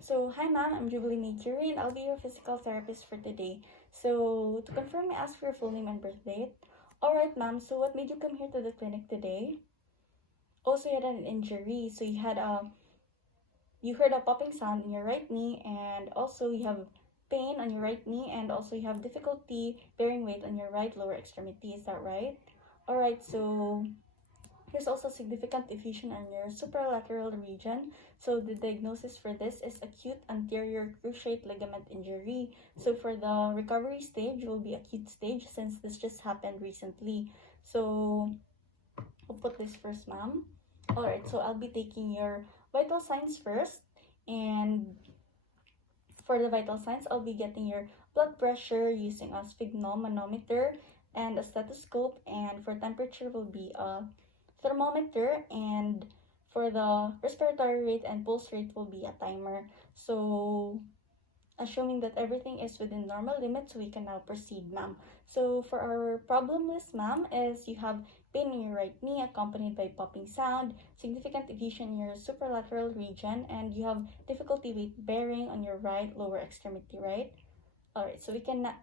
So, hi ma'am, I'm Jubilee Mae Cury and I'll be your physical therapist for today. So, to confirm, I ask for your full name and birth date. Alright ma'am, so what made you come here to the clinic today? Also, you had an injury, so you heard a popping sound in your right knee, and also you have pain on your right knee, and also you have difficulty bearing weight on your right lower extremity. Is that right? Alright, so there's also significant effusion on your supralateral region. So the diagnosis for this is acute anterior cruciate ligament injury. So for the recovery stage will be acute stage since this just happened recently. So we'll put this first, ma'am. Alright, so I'll be taking your vital signs first. And for the vital signs, I'll be getting your blood pressure using a sphygmomanometer and a stethoscope. And for temperature will be a thermometer, and for the respiratory rate and pulse rate will be a timer. So assuming that everything is within normal limits, we can now proceed, ma'am. So for our problem list, ma'am, is you have pain in your right knee accompanied by popping sound, significant effusion in your supralateral region, and you have difficulty weight bearing on your right lower extremity, right? Alright, so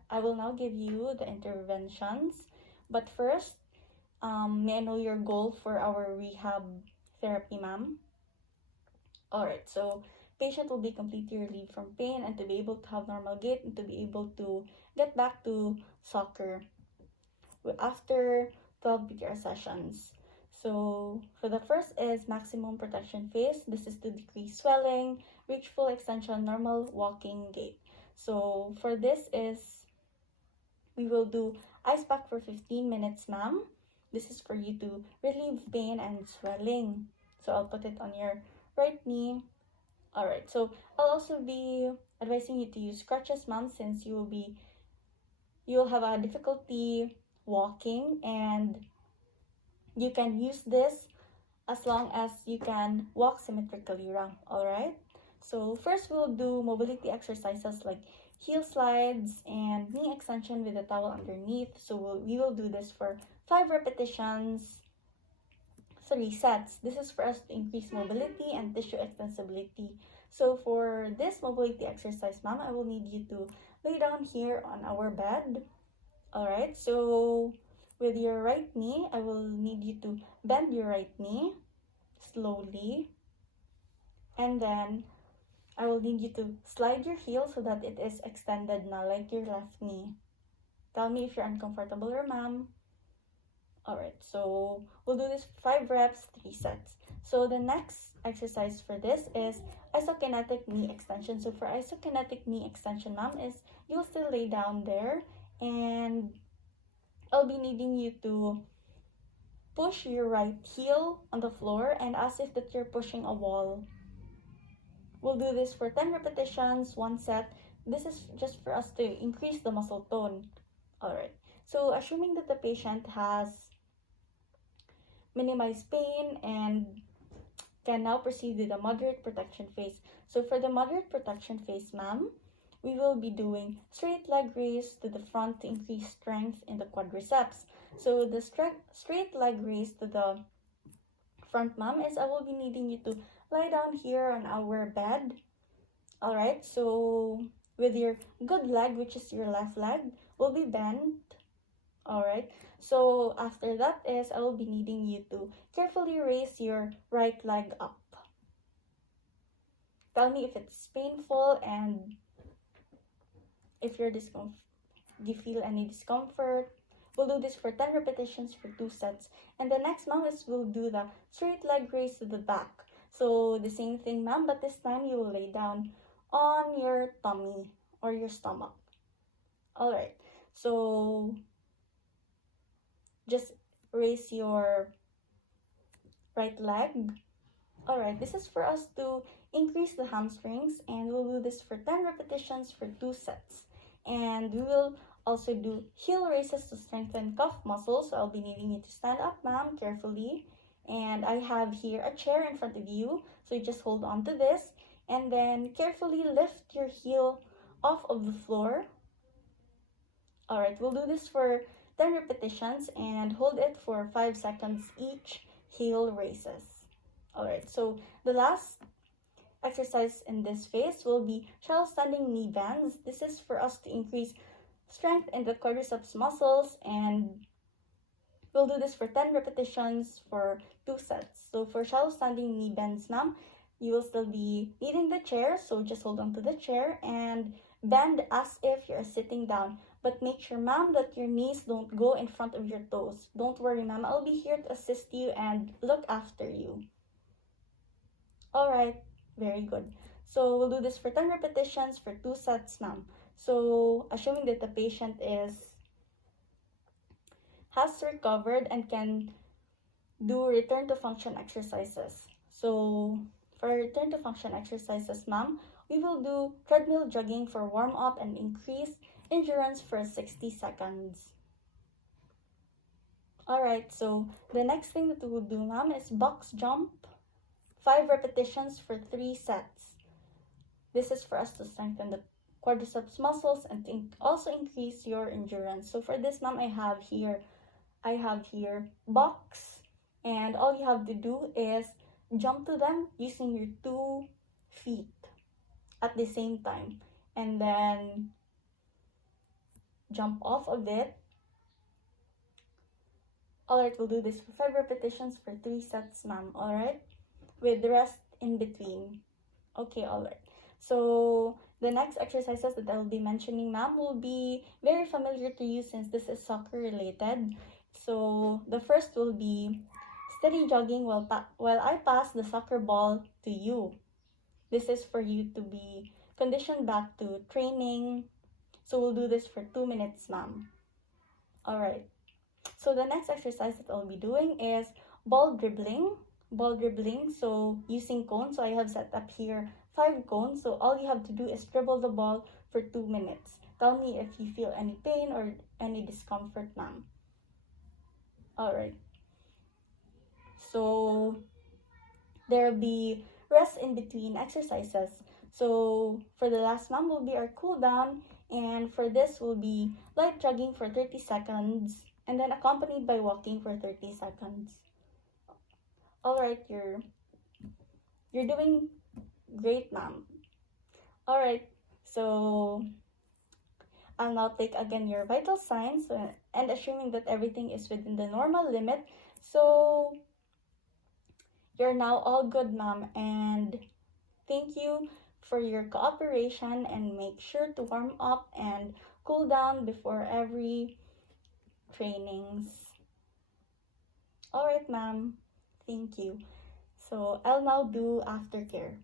I will now give you the interventions. But first, may I know your goal for our rehab therapy, ma'am? Alright, so patient will be completely relieved from pain and to be able to have normal gait and to be able to get back to soccer after 12 BTR sessions. So for the first is maximum protection phase. This is to decrease swelling, reach full extension, normal walking gait. So for this is, we will do ice pack for 15 minutes, ma'am. This is for you to relieve pain and swelling. So I'll put it on your right knee. Alright, so I'll also be advising you to use crutches, ma'am, since you'll have a difficulty walking, and you can use this as long as you can walk symmetrically, alright? So first we'll do mobility exercises like heel slides and knee extension with a towel underneath. So we will do this for 5 repetitions, 3 sets. This is for us to increase mobility and tissue extensibility. So for this mobility exercise, ma'am, I will need you to lay down here on our bed. Alright, so with your right knee, I will need you to bend your right knee slowly. And then I will need you to slide your heel so that it is extended now like your left knee. Tell me if you're uncomfortable or ma'am. Alright, so we'll do this 5 reps, 3 sets. So the next exercise for this is isokinetic knee extension. So for isokinetic knee extension, ma'am, is you'll still lay down there, and I'll be needing you to push your right heel on the floor and as if that you're pushing a wall. We'll do this for 10 repetitions, 1 set. This is just for us to increase the muscle tone. Alright, so assuming that the patient has minimized pain and can now proceed with the moderate protection phase. So for the moderate protection phase, ma'am, we will be doing straight leg raise to the front to increase strength in the quadriceps. So the straight leg raise to the front, ma'am, is I will be needing you to lie down here on our bed. Alright, so with your good leg, which is your left leg, will be bent. Alright, so after that is I will be needing you to carefully raise your right leg up. Tell me if it's painful and if you're do you feel any discomfort. We'll do this for 10 repetitions for 2 sets. And the next, ma'am, is we'll do the straight leg raise to the back. So the same thing, ma'am, but this time you will lay down on your tummy or your stomach. Alright, so just raise your right leg. Alright, this is for us to increase the hamstrings, and we'll do this for 10 repetitions for 2 sets. And we will also do heel raises to strengthen calf muscles. So I'll be needing you to stand up, ma'am, carefully. And I have here a chair in front of you. So you just hold on to this and then carefully lift your heel off of the floor. Alright, we'll do this for 10 repetitions and hold it for 5 seconds each heel raises. Alright, so the last exercise in this phase will be shallow standing knee bends. This is for us to increase strength in the quadriceps muscles, and we'll do this for 10 repetitions for 2 sets. So for shallow standing knee bends, ma'am, you will still be needing the chair, so just hold on to the chair and bend as if you're sitting down. But make sure, ma'am, that your knees don't go in front of your toes. Don't worry, ma'am. I'll be here to assist you and look after you. Alright, very good. So we'll do this for 10 repetitions for 2 sets, ma'am. So assuming that the patient has recovered and can do return to function exercises. So for return to function exercises, ma'am, we will do treadmill jogging for warm up and increase endurance for 60 seconds. Alright, so the next thing that we will do, ma'am, is box jump, 5 repetitions for 3 sets. This is for us to strengthen the quadriceps muscles and to also increase your endurance. So for this, ma'am, I have here box, and all you have to do is jump to them using your 2 feet at the same time, and then jump off of it. Alright, we'll do this for 5 repetitions for 3 sets, ma'am. Alright, with the rest in between. Okay, alright. So the next exercises that I'll be mentioning, ma'am, will be very familiar to you since this is soccer related. So the first will be steady jogging while I pass the soccer ball to you. This is for you to be conditioned back to training. So we'll do this for 2 minutes, ma'am. Alright. So the next exercise that I'll be doing is ball dribbling. So using cones. So I have set up here 5 cones. So all you have to do is dribble the ball for 2 minutes. Tell me if you feel any pain or any discomfort, ma'am. Alright. So there will be rest in between exercises. So for the last, ma'am, will be our cool down, and for this will be light jogging for 30 seconds and then accompanied by walking for 30 seconds. Alright, you're doing great, ma'am. Alright, so I'll now take again your vital signs, and assuming that everything is within the normal limit, so you're now all good, ma'am, and thank you for your cooperation, and make sure to warm up and cool down before every trainings. Alright, ma'am, thank you. So I'll now do aftercare.